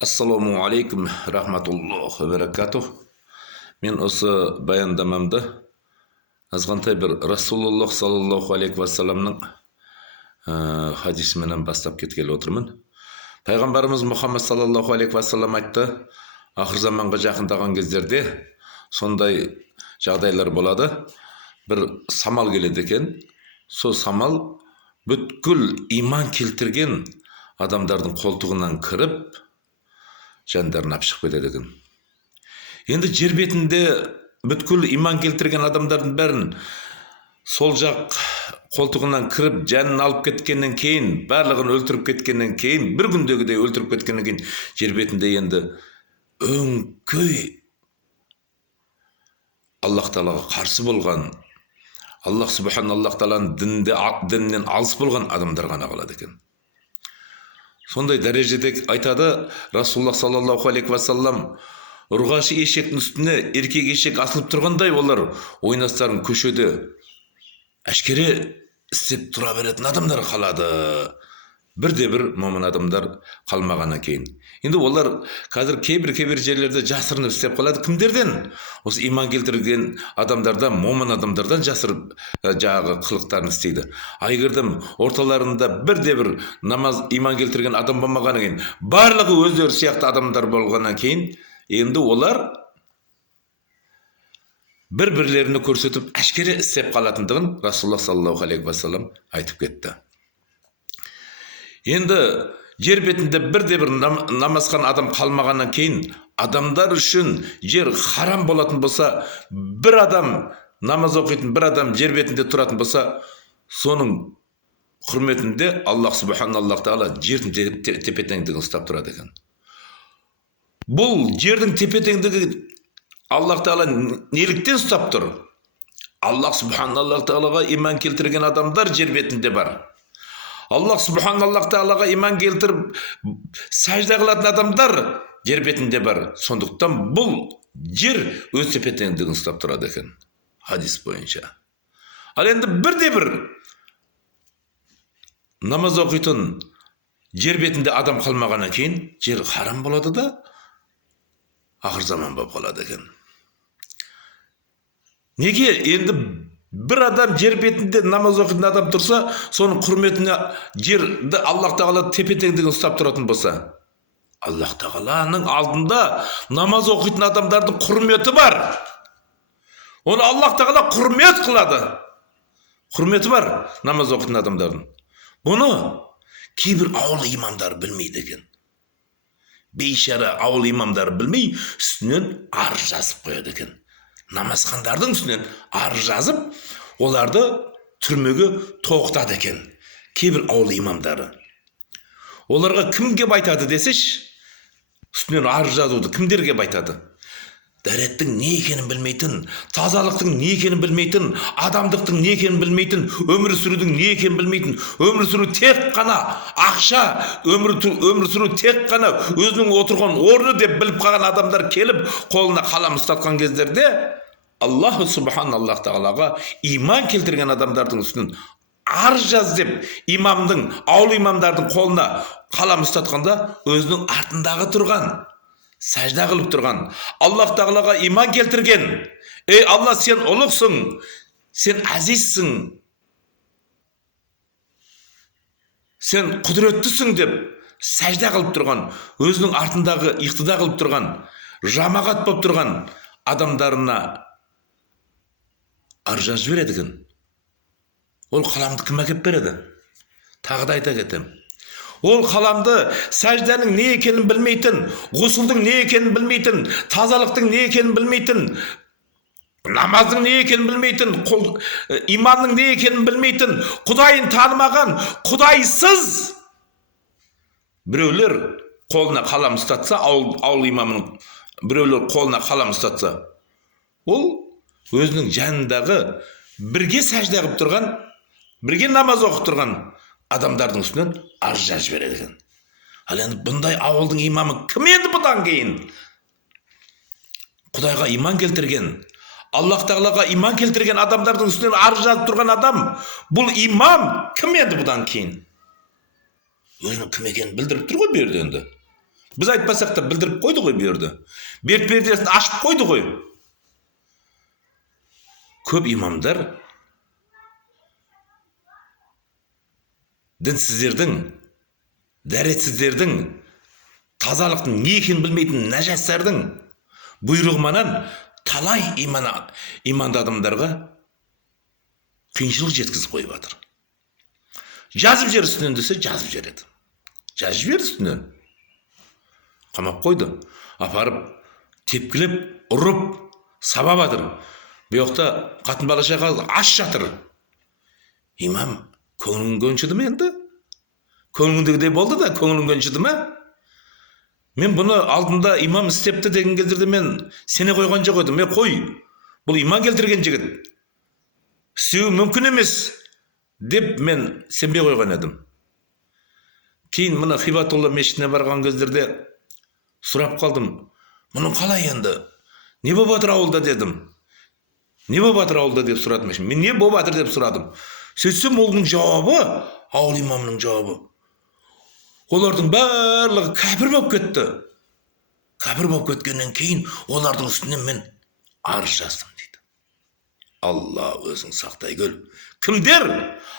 Ассаламу алейкум рахматуллах ва баракатух. Мен осы баяндамамды азғантай бір Расулуллах саллаллаху алейхи вассаламның хадисіменен бастап кеткелі отырмын. Пайғамбарымыз Мұхаммад саллаллаху алейхи вассалам айтты, ақыр заманға жақындаған кездерде сондай жағдайлар болады. Бір самал келеді екен. Сол самал бүткіл иман келтірген адамдардың қолтығынан кіріп, жандарын алып шығып кетеді екен. Енді жер бетінде бүткіл иман келтірген адамдардың бәрін сол жақ қолтығынан кіріп, жанын алып кеткеннен кейін, барлығын өлтіріп кеткеннен кейін, бір күндегідей өлтіріп кеткеннен кейін, жер бетінде енді өңкей Аллах Тағалаға қарсы болған, Аллах Аллах Тағаланың дінінен алыс болған адамдар ғана қалады екен. Сондай дәрежеде айтады Расулуллах саллаллаху алейхи вассалам, ұрғашы ешектің үстіне еркек ешек асылып тұрғандай олар ойнастарын көшеде әшкере істеп тұра беретін адамдар қалады. Бірде-бір момын адамдар қалмағаннан кейін. Енді олар қазір кейбір жерлерде жасырынып істеп қалады. Кімдерден? Осы иман келтірген адамдардан, момын адамдардан жасырып жағы қылықтарын істейді. Айгердім орталарында бірде-бір намаз иман келтірген адам болмағаннан кейін, барлығы өздері сияқты адамдар болғаннан кейін, енді олар бір-бірлеріне көрсетіп әшкере істеп қалатындығын Расулуллах саллаллаху алейхи вассалам айтып кетті. Енді жер бетінде бірде-бір намазхан адам қалмағаннан кейін, адамдар үшін жер харам болатын болса, бір адам намаз оқитын, бір адам жер бетінде тұратын болса, соның құрметінде Аллах Аллах Тағала жердің тепе-теңдігін ұстап тұрады екен. Бұл жердің тепе-теңдігі Аллах Тағала неліктен ұстап тұр? Аллах Аллах Тағалаға иман келтірген адамдар жер бетінде бар. Аллах Аллах Тағалаға иман келтіріп сәжда қылатын адамдар жер бетінде бар. Сондықтан бұл жер өз тепе-теңдігін ұстап тұрады екен, хадис бойынша. Ал енді бірде-бір намаз оқитын жер бетінде адам қалмағаннан кейін, жер харам болады да, ақыр заман болып қалады екен. Неге? Енді бір адам жер бетінде намаз оқитын адам тұрса, соның құрметіне жерді Аллах Тағала тепе-теңдігін ұстап тұратын болса, Аллах Тағаланың алдында намаз оқитын адамдардың құрметі бар. Оны Аллах Тағала құрмет қылады. Құрметі бар намаз оқитын адамдардың. Бұны кейбір ауыл имамдары білмейді екен. Бейшара ауыл имамдары білмей, үстінен арыз жазып қояды екен. Намазхандардың үстінен арыз жазып, оларды түрмеге тоқтады екен. Кейбір ауыл имамдары. Оларға кімге байтады десеш, үстінен арыз жазуды кімдерге байтады? Дәреттің не екенін білмейтін, тазалықтың не екенін білмейтін, адамдықтың не екенін білмейтін, өмір сүрудің не екенін білмейтін, өмір сүру тек қана ақша, өмір сүру тек қана өзінің отырған орны деп біліп қалған адамдар келіп, қолына қалам ұстатқан кездерде, Аллах Аллах Тағалаға иман келтірген адамдардың үстінен арыз жаз деп, имамдың, ауыл имамдардың қолына қалам ұстатқанда, өзінің артындағы тұрған, сәжда қылып тұрған, Аллах Тағалаға иман келтірген, ей Алла, сен ұлықсың, сен әзизсің, сен құдіреттісің деп сәжда қылып тұрған, өзінің артындағы иқтида қылып тұрған, жамағат болып тұрған адамдарына арыз жазып жібереді екен. Ол қаламды кім әкеп береді? Тағы да айта кетем. Ол қаламды сәжданың не екенін білмейтін, ғұсылдың не екенін білмейтін, тазалықтың не екенін білмейтін, намаздың не екенін білмейтін, иманның не екенін білмейтін, Құдайын танымаған, Құдайсыз біреулер қолына қалам ұстатса, ауыл имамының біреулер қолына қалам ұстатса, ол өзінің жанындағы бірге сәжда қылып тұрған, бірге намаз оқып тұрған адамдардың үстінен арыз жазып жібереді екен. Ал енді бұндай ауылдың имамы кім енді бұдан кейін? Құдайға иман келтірген, Аллах Тағалаға иман келтірген адамдардың үстінен арыз жазып тұрған адам, бұл имам кім енді бұдан кейін? Өзінің кім екенін білдіріп тұр ғой берді енді. Біз айтпасақ та білдіріп қойды ғой bu yerде. Бет пердесін ашып қойды ғой. Көп имамдар дінсіздердің, дәретсіздердің, тазалықтың не екенін білмейтін нәжастардың бұйрығынан талай иманды адамдарға қиыншылық жеткізіп қойып жатыр. Жазып жер үстінен десе жазып жереді. Жазып жер үстінен. Қамап қойды. Апарып, тепкілеп, ұрып, сабап жатыр. Bu yoqda қатын бала шаға аш жатыр. Имам көңілің көншіді ме енді? Көңіліңдегідей болды да, көңілің көншіді ме? Мен бұны алдында имам істепті деген кездерде мен сене қойған жоқ едім. Мен қой, бұл иман келтірген жігіт. Істеуі мүмкін емес деп мен сенбей қойған едім. Кейін мұны Хибатулла мешітіне барған кездерде сұрап қалдым. Мұның қалай енді? Не болып жатыр ауылда дедім. Не болып жатыр ауылда деп сұрадым. Мен не болып жатыр деп сұрадым. Сөйтсем олардың жауабы, ауыл имамның жауабы. Олардың барлығы кәпір болып кетті. Кәпір болып кеткеннен кейін олардың үстінен мен арыз жаздым дейді. Алла өзің сақтай көл. Кімдер?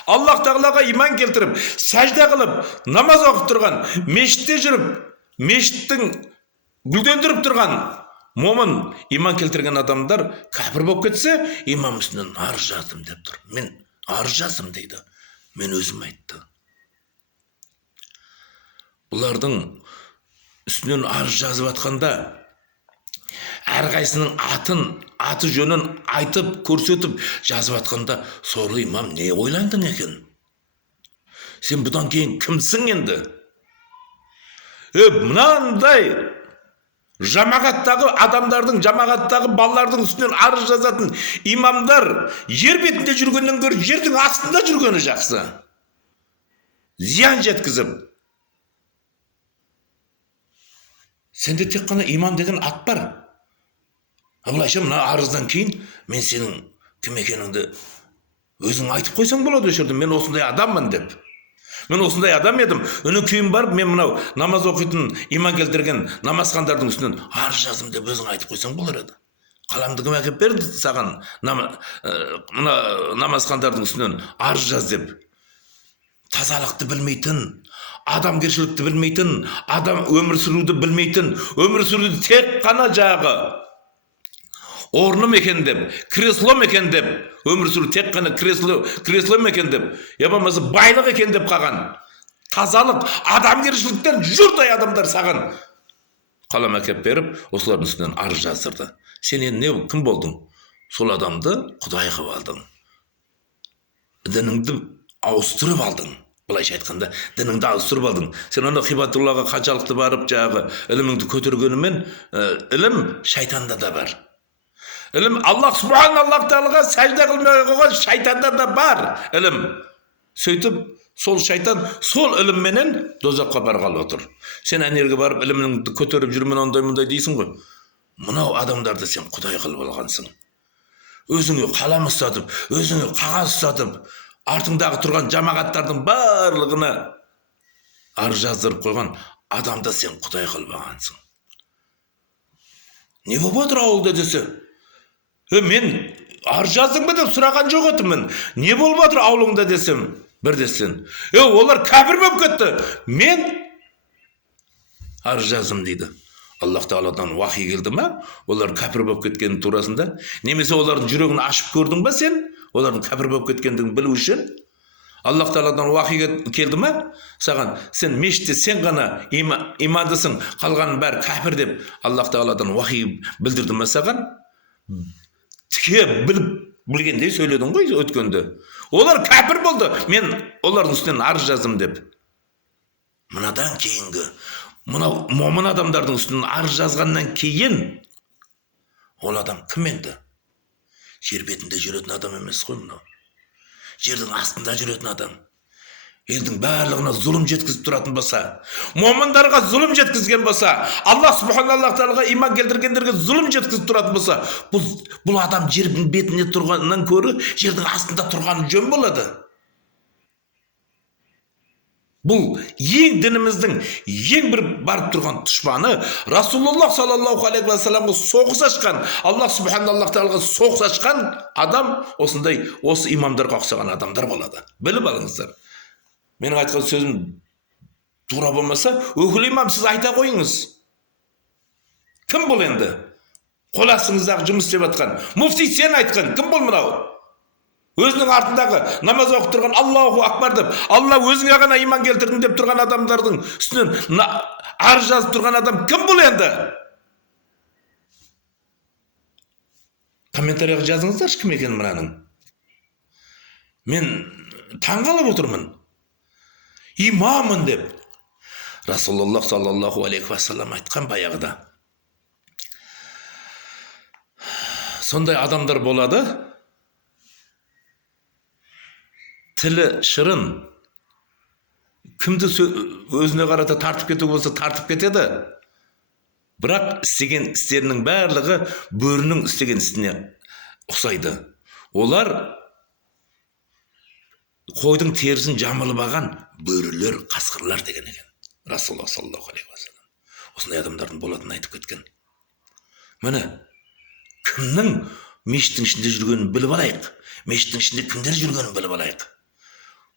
Аллах тағалаға иман келтіріп, сәжде қылып, намаз оқып тұрған, мешітте жүріп, мешіттің гүлдендіріп тұрған момын иман келтірген адамдар кәпір болып кетсе, имам үстінен арыз жаздым деп тұр. Мен арыз жаздым дейді. Мен өзім айтты. Бұлардың үстінен арыз жазып атқанда, әрқайсының аты жөнін айтып, көрсетіп жазып атқанда, сорлы имам не ойландың екен? Сен бұдан кейін кімсің енді? Мынандай жамағаттағы адамдардың, жамағаттағы балалардың үстінен арыз жазатын имамдар жер бетінде жүргеннен гөрі жердің астында жүргені жақсы. Зиян жеткізіп. Сенде тек қана имам деген ат бар. Бұлайша мына арыздан кейін мен сенің кім екеніңді өзің айтып қойсаң болады осы жерде. Мен осындай адаммын деп. Мен осындай адам едім. Өнен кейін барып мен мынау намаз оқитын, иман келтірген намазхандардың үстінен арыз жаздым деп өзің айтып қойсаң болар еді. Қаламды кім әкеп берді саған мына намазхандардың үстінен арыз жаз деп. Тазалықты білмейтін, адамгершілікті білмейтін, адам өмір сүруді білмейтін, өмір сүруді тек қана жағы орным екен деп, креслом екен деп, өмір сүру тек қана креслом екен деп, я болмаса байлық екен деп қалған. Тазалық, адамгершіліктен жұрдай адамдар саған қалам әкеп беріп, осылардың үстінен арыз жаздырды. Сен енді кім болдың? Сол адамды Құдай қылып алдың. Дініңді ауыстырып алдың. Былайша айтқанда, дініңді ауыстырып алдың. Сен оны Хибатуллаға қаншалықты барып жағы іліміңді көтергенімен, ілім шайтанда да бар. Ілім Аллах Аллах Тағалаға сәжде қылмай қойған шайтанда да бар ілім. Сөйтіп, сол шайтан сол ілімменен дозаққа барғалы отыр. Сен әнерге барып іліміңді көтеріп жүрмен ондай-мұндай дейсің ғой. Мынау адамдарды сен Құдай қылып алғансың. Өзіңе қалам ұстатып, өзіңе қағаз ұстатып, артыңдағы тұрған жамағаттардың барлығына арыз жаздырып қойған адамды сен Құдай қылып алғансың. Не болып отыр ауылда десе? Мен арыз жаздың ба деп сұраған жоқ едім. Не болып отыр ауылыңда десем, бір десен. Олар кәпір болып кетті. Мен арыз жаздым дейді. Аллах Тағаладан уахи келді ма? Олар кәпір болып кеткені турасында. Немесе олардың жүрегін ашып көрдің ба сен? Олардың кәпір болып кеткендігін білу үшін. Аллах Тағаладан уахи келді ма? Саған сен мешітте сен ғана имандысың, қалғанын бәрі кәпір деп Аллах Тағаладан уахи білдірді ма саған? Тіке білгендей сөйледің ғой өткенде. Олар кәпір болды. Мен олардың үстінен арыз жаздым деп. Мынадан кейінгі, мынау момын адамдардың үстінен арыз жазғаннан кейін ол адам кім енді? Жер бетінде жүретін адам емес қой мынау. Жердің астында жүретін адам. Елдің барлығына зұлым жеткізіп тұратын болса, момындарға зұлым жеткізген болса, Аллах Аллах Тағалаға иман келтіргендерге зұлым жеткізіп тұратын болса, бұл адам жердің бетінде тұрғаннан көрі жердің астында тұрғаны жөн болады. Бұл ең дініміздің ең бір барып тұрған дұшпаны Расулуллах саллаллаху алейхи ва салламға соғыс ашқан, Аллах субханаллах тағалаға соғыс ашқан адам осындай осы имамдарға ұқсаған адамдар болады. Біліп алыңыздар. Менің айтқан сөзім тура болмаса, өкіл имам сіз айта қойыңыз. Кім бұл енді? Қол астыңыздағы жұмыс істеп жатқан. Муфти сен айтқан. Кім бұл мынау? Өзінің артындағы намаз оқып тұрған Аллаху акбар деп, Алла өзіңе ғана иман келтірдім деп тұрған адамдардың үстінен арыз жазып тұрған адам кім бұл енді? Комментарияға жазыңыздаршы кім екенін мынаның. Мен таңғалып отырмын. Имамын деп. Расулуллах саллаллаху алейхи ва саллам айтқан баяғыда. Сондай адамдар болады. Тілі шырын, кімді өзіне қарата тартып кету болса тартып кетеді. Бірақ істеген істерінің барлығы бөрінің істеген істіне ұқсайды. Олар қойдың терісін жамылып алған бөрілер, қасқырлар деген екен. Расулуллах саллаллаху алейхи ва саллам. Осындай адамдардың болатынын айтып кеткен. Міне, кімнің мешіттің ішінде жүргенін біліп алайық. Мешіттің ішінде кімдер жүргенін біліп алайық.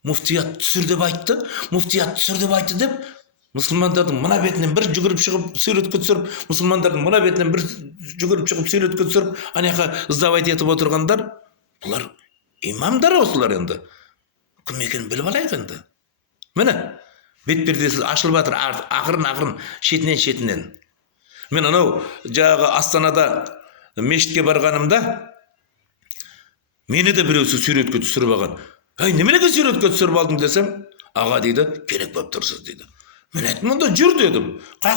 Муфтият түсір деп айтты, муфтият түсір деп айтты деп, мұсылмандардың мына бетінен бір жүгіріп шығып суретке түсіріп, мұсылмандардың мына бетінен бір жүгіріп шығып суретке түсіріп, анаяқа ыздавайт етіп отырғандар, бұлар имамдар осылар енді. Кім екенін біліп алайық енді. Міне, бетпердесі ашылып жатыр, ақырын шетінен. Мен анау жаңағы Астанада мешітке барғанымда, мені де біреусі суретке түсіріп алған. Ай, неменеге суретке түсіріп алдың десем, аға дейді, керек болып тұрсыз дейді. Мен айттым, онда жүр дедім.